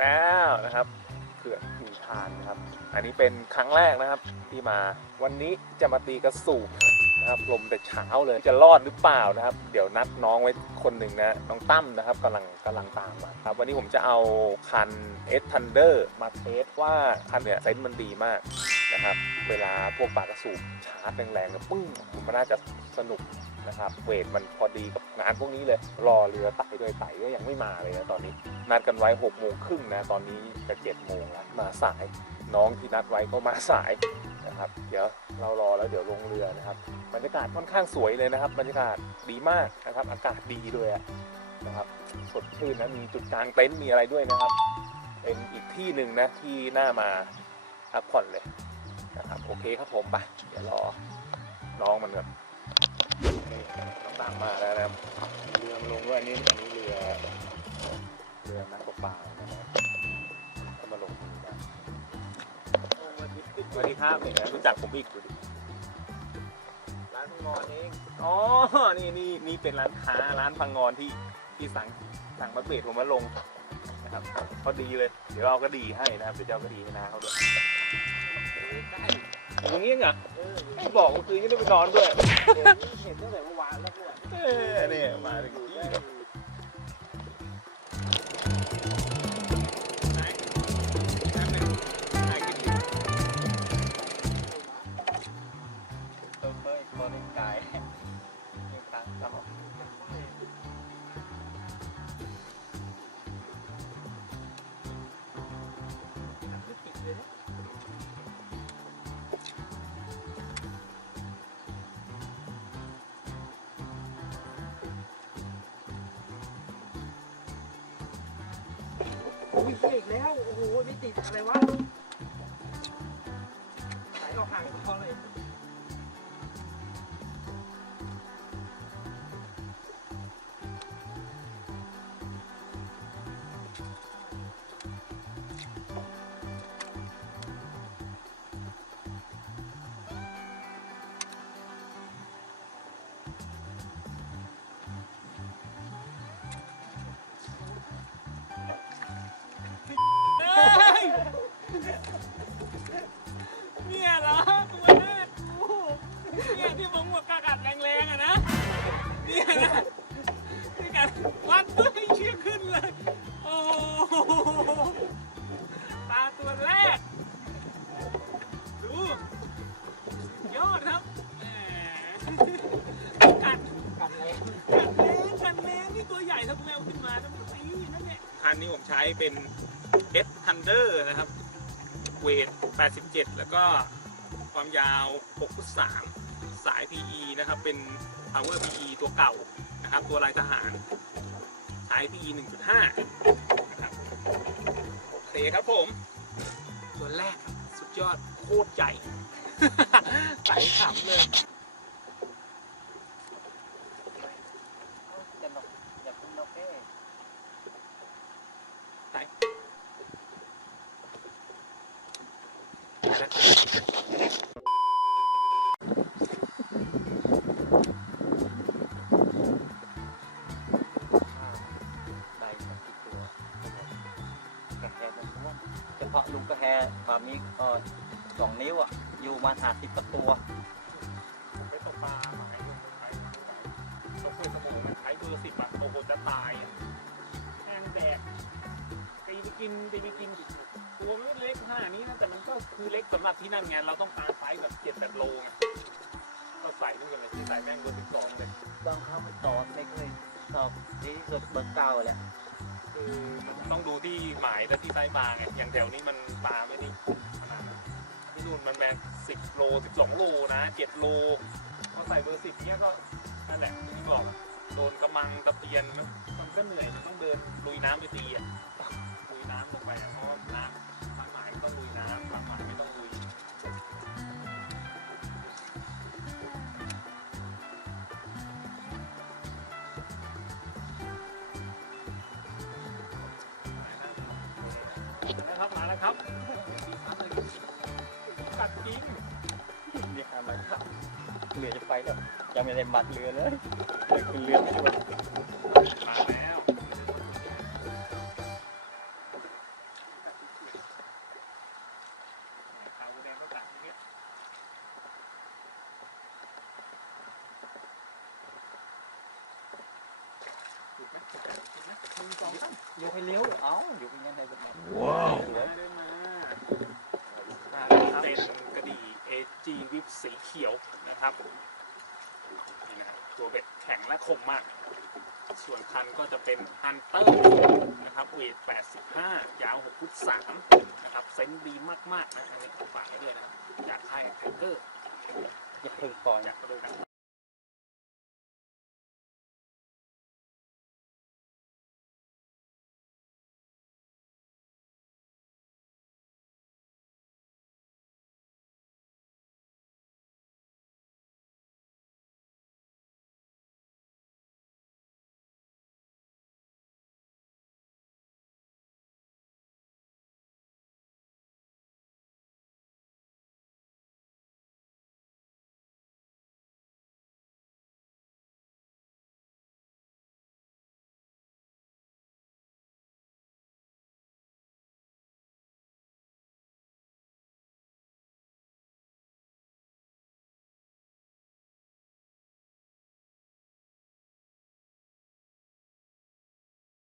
แล้วนะครับเขื่อนมีทานนะครับ อันนี้เป็นครั้งแรกนะครับที่มาวันนี้จะมาตีกระสูบนะครับลมแต่เช้าเลยจะรอดหรือเปล่านะครับ เดี๋ยวนัดน้องไว้คนหนึ่งนะน้องตั้มนะครับกำลังกำลังตามมาครับวันนี้ผมจะเอาคัน S Thunder มาเทสว่าคันเนี่ยเซนส์มันดีมากนะครับ เวลาพวกปากระสูบชาร์จแรงๆแล้วปึ้งมันน่าจะสนุก นะครับเวทมันพอดีกับงานพวกนี้เลย รอเรือไต่ด้วยไต่ก็ยังไม่มาเลยนะตอนนี้ นัดกันไว้6โมงครึ่งนะตอนนี้จะ7โมงแล้วมาสาย น้องที่นัดไว้ก็มาสายนะครับ เดี๋ยวเรารอแล้วเดี๋ยวลงเรือนะครับบรรยากาศค่อนข้างสวยเลยนะครับบรรยากาศดีมากนะครับ อากาศดีด้วยอะนะครับสดชื่นนะมีจุดกลางเต็นท์มีอะไรด้วยนะครับ เป็นอีกที่หนึ่งนะที่น่ามาพักผ่อนเลยนะครับโอเคครับผมไปเดี๋ยวรอน้องมันก่อน ตามมาแล้วนะครับเรือลงด้วยนนี้อันนี้เรือเรือนักตกปลานะครับก็มาลงนี้นะสวัสดีครับเนี่ยรู้จักผมอีกดูดิร้านมังกรเองอ๋อนี่นี่นี่เป็นร้านค้าร้านพังงอนที่ที่สั่งสั่งบักเบดผมมาลงนะครับพอดีเลย เดี๋ยวเราก็ดีให้นะครับเดี๋ยวเจ้าก็ดีให้นาเขาด้วย อย่างนี้เหรอไม่บอกเมื่อคืนยังได้ไปนอนด้วยเห็นตั้งแต่เมื่อวานแล้วด้วยเออนี่ยมาถึงที่ไปคลิปอยู่ตัวเฟ้ยตัวนึงกาย โอ้ยเอีกแล้ว โอ้โห ไม่ติดอะไรวะ สายเราห่างกันพอเลยเนี่ย มึงหัวกากัดแรงๆอะนะเนี่ยนะที่กัดวัดตัวให้เชี่ยขึ้นเลย โอ้โหตาตัวแรก ดูยอดครับแหมกัดกันเลยกัดแรงกัดแรงนี่ตัวใหญ่ถ้าแมวขึ้นมานะมันตีนั่นแหละคันนี้ผมใช้เป็น S Thunder นะครับ เวท 87 แล้วก็ความยาว6ฟุต3 สาย PE นะครับ เป็น Power PE ตัวเก่านะครับ ตัวลายทหาร ใช้ PE 1.5 นะครับโอเคครับผม ตัวแรกสุดยอดโคตรใหญ่ใส่ขำเลยจะนกอยากเป็ามนี้ก็สองนิ้วอะ อยู่มาหาสิบกว่าตัวไปตกปลาหมายลงไปตกคุยสมองมันใช้เบอร์สิบอะโอ้โหจะตายอะแห้งแดกตีไปกินตีไปกินตัวมันไม่เล็กขนาดนี้นะแต่มันก็คือเล็กสำหรับที่นั่นไงเราต้องกาไซส์แบบเจ็ดแปดโลไงก็ใส่ด้วยกันเลยที่ใส่แม่งเบอร์สิบสองเลยบางครั้งมันต่อเล็กเลยตอบดีที่สุดเบอร์เก้าแหละคือมัน ต้องดูที่หมายและที่ไซส์ปลาไงอย่างแถวนี้มันปลาไม่นี่ขนาดนั้นที่นู่นมันแม่งสิบโลสิบสองโลนะเจ็ดโลพอใส่เบอร์สิบเนี้ยก็นั่นแหละที่บอกโดนกระมังตะเพียนมันก็เหนื่อยมันต้องเดินลุยน้ำไปตีอะลุยน้ำลงไปเพราะน้ำบางหมายก็ลุยน้ำบางหมายไม่ต้องลุย มาแล้วครับเรือจะไปแล้วยังไม่ได้มัดเรือเลยเลยขึ้นเรือไม่ช่วยมาแล้วให้เลี้ยวเอาอยู่อย่างนั้นให้เป็นแบ เป็นกระดี่ AG วิปสีเขียวนะครับนี่นะครับตัวเบ็ดแข็งและคมมาก ส่วนคันก็จะเป็นฮันเตอร์นะครับเวท 85 ยาว6ฟุต3นะครับเซนส์ดีมาก ๆ นะอันนี้ฝากไว้ด้วยนะครับจากค่ายแท็กเกอร์อย่าเพิ่งปล่อยอยากไปดูนะ